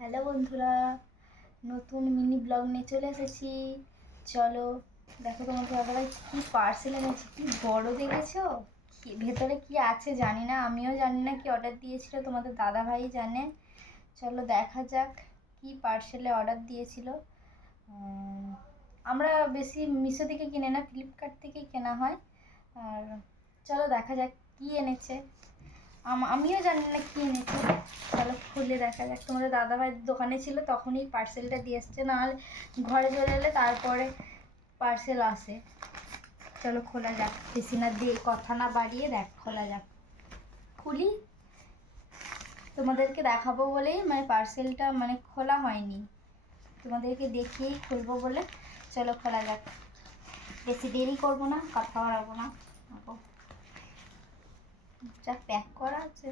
Hello বন্ধুরা, নতুন mini blog নিয়ে চলে এসেছি। চলো দেখো তোমাকে দাদাভাই কী পার্সেল এনেছে, কি বড় দেখেছ? কি, ভেতরে কি আছে জানি না, আমিও জানি না কি অর্ডার দিয়েছিল, তোমাদের দাদাভাই জানে। চলো দেখা যাক কি পার্সেলে অর্ডার দিয়েছিল। আমরা বেশি মিশো থেকে কিনে না ফ্লিপকার্ট থেকেই কেনা হয়। আর চলো দেখা যাক কি এনেছে। আমিও জানি না কি এনেছে। চলো খুলে দেখা যাক। তোমাদের দাদাভাই দোকানে ছিল, তখনই পার্সেলটা দিয়ে এসছে। নাহলে ঘরে চলে এলে তারপরে পার্সেল আসে। চলো খোলা যাক। বেশি না দিয়ে কথা না বাড়িয়ে দেখ, খোলা যাক। খুলি। তোমাদেরকে দেখাবো বলেই মানে পার্সেলটা মানে খোলা হয়নি। তোমাদেরকে দেখিয়েই খুলবো বলে। চলো খোলা যাক। বেশি দেরি করব না, কথা বাড়াবো না। যা প্যাক করা আছে।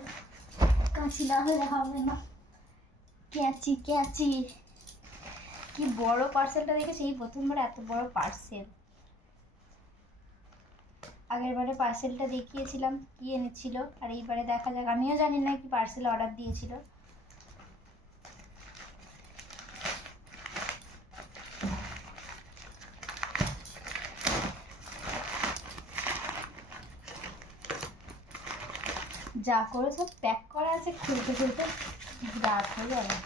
কাঁচি না হলে হবে না। ক্যাঁচি ক্যাচি কি বড় পার্সেলটা দেখে সেই প্রথমবার এত বড় পার্সেল আগের বারে পার্সেলটা দেখিয়েছিলাম, কি এনেছিল? আর এইবারে দেখা যাক। আমিও জানি না কি পার্সেল অর্ডার দিয়েছিল। যা করে সব প্যাক করা আছে খুলতে খুলতে রাত হয়ে যাবে।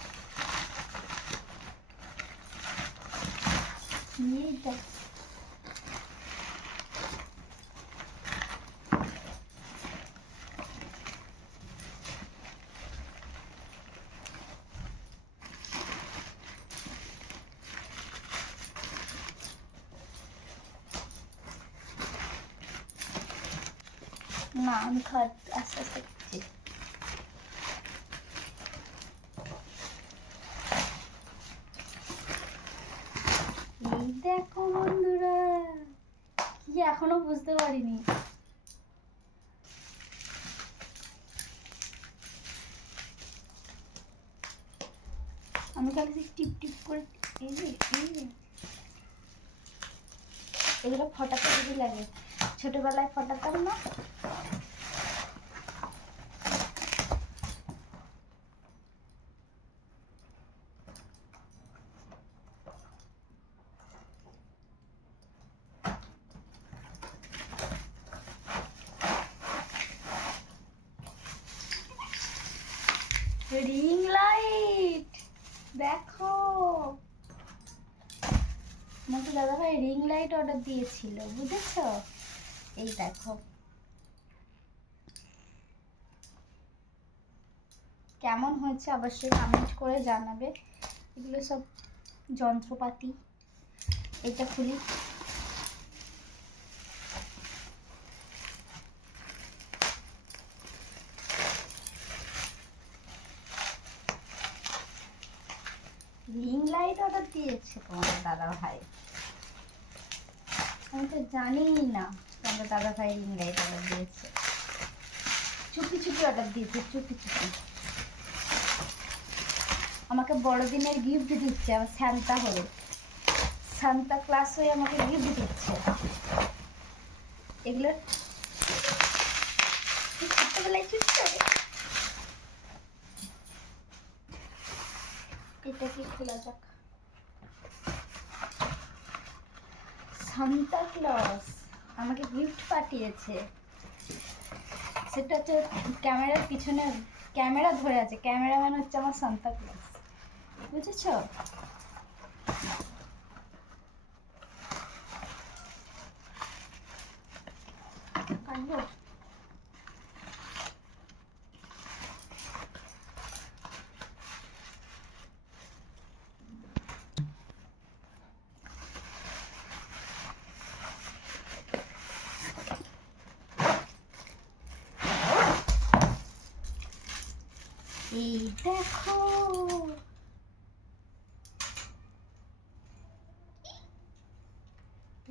না, আমি খাওয়া আস্তে আস্তে খাচ্ছি। দেখো বন্ধুরা, কি এখনও বুঝতে পারিনি। আমি খালি টিপ টিপ করে, এই যে এই যে। এগুলো ফটাতে লাগে। ছোটবেলায় ফটাতাম না। রিং লাইট দেখো। আমাকে দাদাভাই রিং লাইট অর্ডার দিয়েছিল বুঝেছ? এই দেখো। কেমন হয়েছে অবশ্যই কমেন্ট করে জানাবে। এগুলো সব যন্ত্রপাতি। এটা খুলি। রিং লাইট অর্ডার দিয়েছে তোমার দাদা ভাই আমি তো জানি না। তোমাদের দাদা ভাই লাইট অর্ডার দিয়েছে। চুপি চুপি অর্ডার দিয়েছে, চুপি চুপি। আমাকে বড়দিনের গিফট দিচ্ছে, আমার স্যান্তা হয়ে সান্তা ক্লাস হয়ে আমাকে গিফট দিচ্ছে। এগুলো ছোট্টবেলায় ছোট্ট এটা কি খোলা যাক? সান্তা ক্লস আমাকে গিফট পাঠিয়েছে। সেটা হচ্ছে ক্যামেরার পিছনে, ক্যামেরা ধরে আছে। ক্যামেরাম্যান হচ্ছে আমার সান্তা ক্লাস বুঝেছ? কাটবো এই দেখো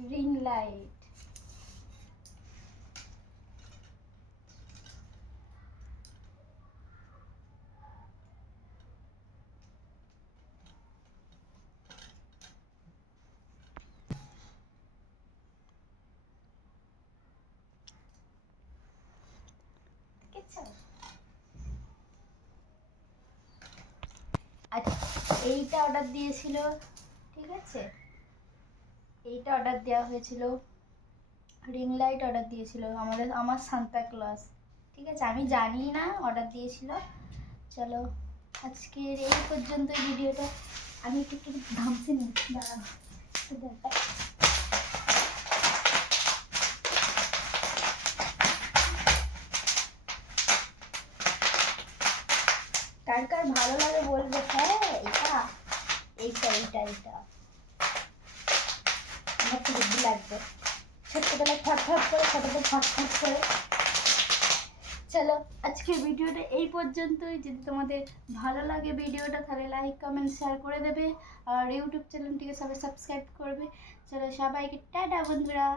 রিং লাইট দেখেছ আর এইটা অর্ডার দিয়েছিল, ঠিক আছে? এইটা অর্ডার দেওয়া হয়েছিল রিং লাইট অর্ডার দিয়েছিল, আমাদের, আমার সান্তা ক্লাস ঠিক আছে? আমি জানি না অর্ডার দিয়েছিল। চলো, আজকের এই পর্যন্ত ভিডিওটা আমি একটু একটু ঘামছি নি দাঁড়াও একটু দেখাই। কার কার ভালো লাগে বলবে হ্যাঁ এটা চলো, আজকের ভিডিওটা এই পর্যন্তই। যদি তোমাদের ভালো লাগে ভিডিওটা, তাহলে লাইক কমেন্ট শেয়ার করে দেবে। আর ইউটিউব চ্যানেলটিকে সবাই সাবস্ক্রাইব করবে। চলো, সবাইকে টাটা বন্ধুরা।